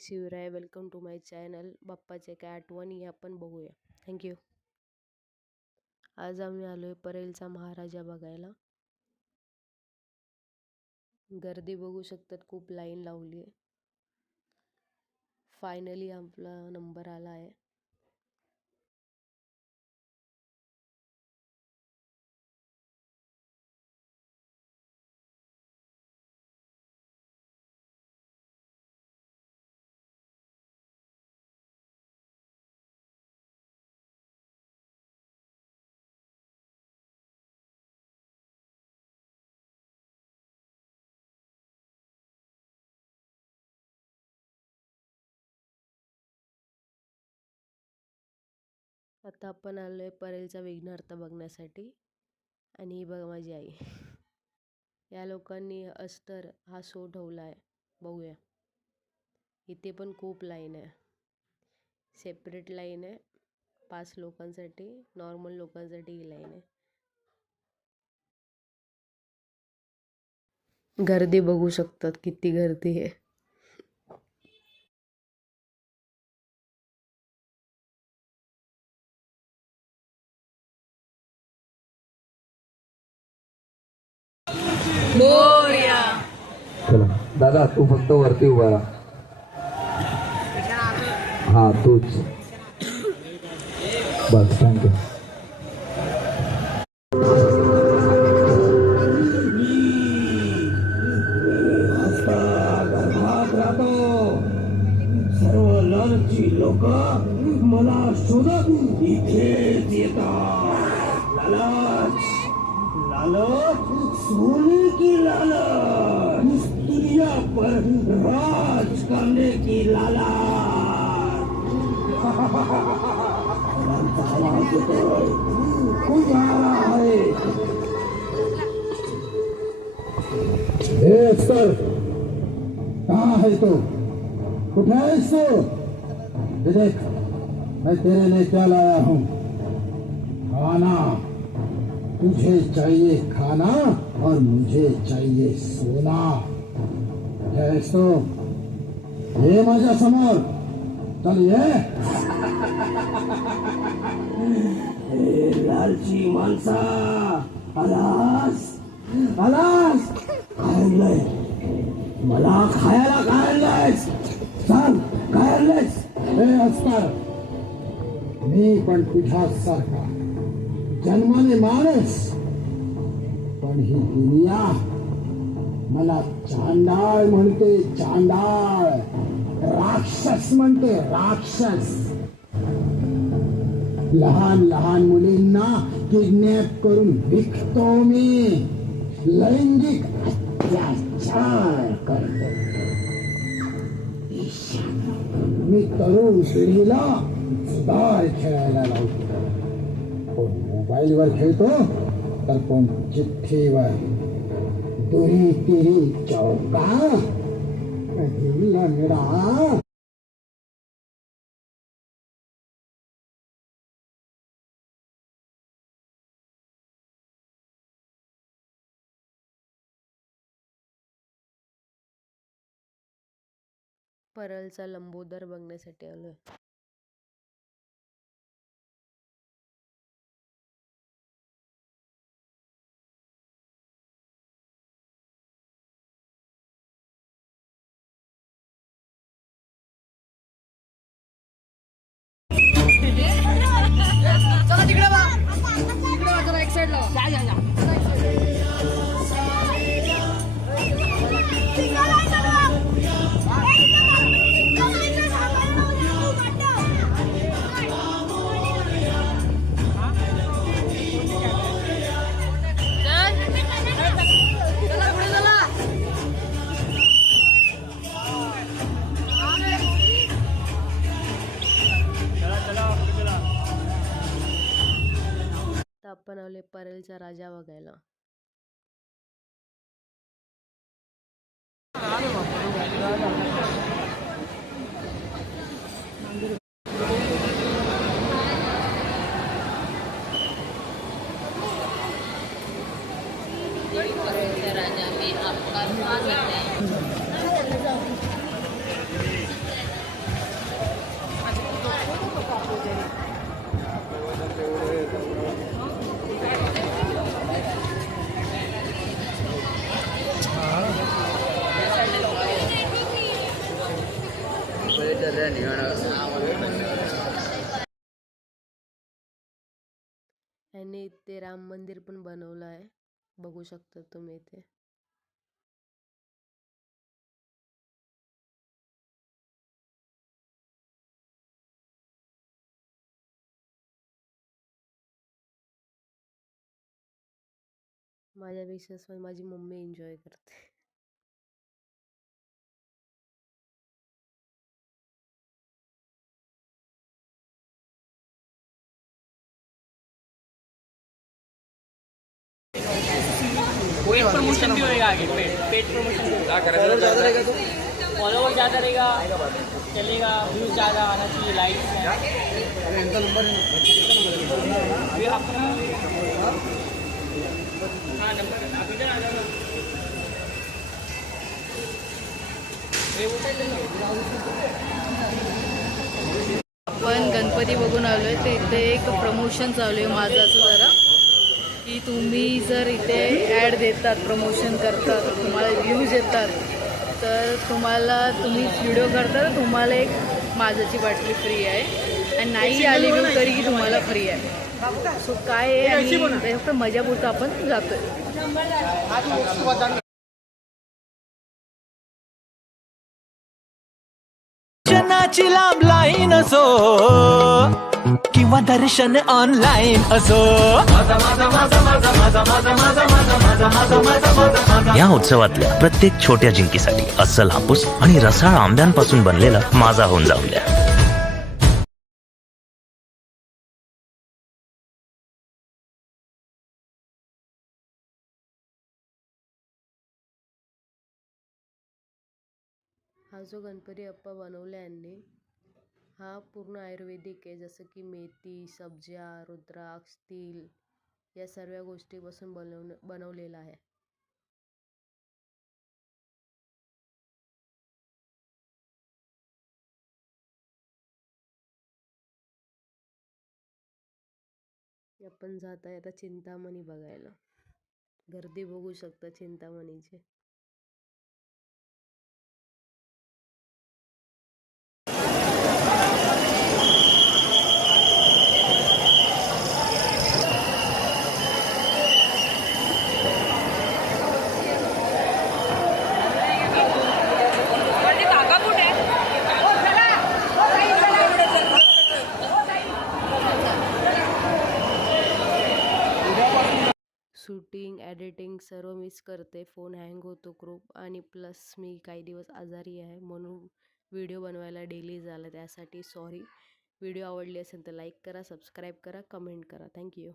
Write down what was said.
Shivray, welcome to my channel. बाप्पाच्या काय आठवणी आपण बघूया. थँक्यू. आज आम्ही आलोय परेलचा महाराजा बघायला. गर्दी बघू शकतात, खूप लाईन लावली आहे. फायनली आपला नंबर आला आहे. आता आपण आलोय परेलचा विघ्नहर्ता बघण्यासाठी. आणि ही बघा माझी आई. या लोकांनी अस्तर हा शो ठेवला आहे, बघूया. इथे पण खूप लाईन आहे, सेपरेट लाईन आहे. 5 लोकांसाठी, नॉर्मल लोकांसाठी ही लाईन आहे. गर्दी बघू शकतात, किती गर्दी आहे. चला दादा, तू फक्त वरती उभा राहा. हा तूच बस. थँक्यू. सर्व लालची लोक मला शोधत इथेच येतात. लालच लालच, सोने की लालच, दुनिया पर राज करने की लालच. आवाज येतोय, कोण आ रहा है? सर, कहाँ है तू? कुठे है तू? देख, मैं तेरे लिए क्या लाया हूँ. खाना. तुझे चाहिए खाना और मुझे चाहिए सोना. जैस तो ये माझ्या समोर. चल ये. लालची माणसा, आलास आलास. काय आणलंय मला खायला? काय आणलंयस? सांग, काय आणलंयस? हे अस्कर, मी पण तुझ्यासारखा जन्माने माणूस, पण ही दुनिया मला चांडाळ म्हणते. चांडाळ, राक्षस म्हणते. राक्षस. लहान लहान मुलींना किडनॅप करून विकतो मी. लैंगिक अत्याचार करतो मी. तरुण पिढीला जुगार खेळायला लावतो. कोण मोबाईलवर खेळतो तर कोण चिठ्ठीवर. दुरी तिरी चौका, कधी लंगडा. परलचा लंबोदर बघण्यासाठी आलोय. चला तिकडे वा, तिकडे वा, चला एक साईडला वा. या या या. आपण आलोय परेलचा राजा बघायला. परेलचा राजा में आपका स्वागत है. यांनी इथे राम मंदिर पण बनवलं आहे, बघू शकता तुम्ही इथे. माझ्यापेक्षा माझी मम्मी एन्जॉय करते. पेट प्रमोशन भी होएगा आगे, पेट प्रमोशन फॉलोवर ज़्यादा रहेगा, चलेगा, व्यूज ज़्यादा आना चाहिए, लाइक्स ये अपना हाँ नंबर आप इधर आ जाओ. आपण गणपती बघून आलो आहे, तर इथे एक प्रमोशन चालू आहे माझं असं जरा, की तुम्ही जर इथे ॲड देतात, प्रमोशन करतात, तुम्हाला व्ह्यूज येतात, तर तुम्ही व्हिडिओ करता तर तुम्हाला एक माझाची बाटली फ्री आहे, आणि नाही आली व्ह्यू तरी तुम्हाला फ्री आहे. सो काय आहे, आणि फक्त मजापुरतं आपण जातोय. दर्शनाची लांब लाईन असो किंवा दर्शन ऑनलाईन असो, या उत्सवातल्या प्रत्येक छोट्या जिंकीसाठी अस्सल हापूस आणि रसाळ आंब्यांपासून बनलेला माझा होऊन जाऊया. हा जो गणपती बाप्पा बनवला यांनी, हा पूर्ण आयुर्वेदिक आहे. जसं की मेथी, सब्जा, रुद्राक्ष, तिल या सर्व गोष्टीपासून बनवलेला आहे. आपण जात आहे आता चिंतामणी बघायला. गर्दी बघू शकता चिंतामणीची. शूटिंग, एडिटिंग सर्व मिस करते. फोन हँग होतो खूप, आणि प्लस मी काही दिवस आजारी आहे, म्हणून व्हिडिओ बनवायला डेली झालं, त्यासाठी सॉरी. व्हिडिओ आवडली असेल तर लाईक करा, सबस्क्राईब करा, कमेंट करा. थँक्यू.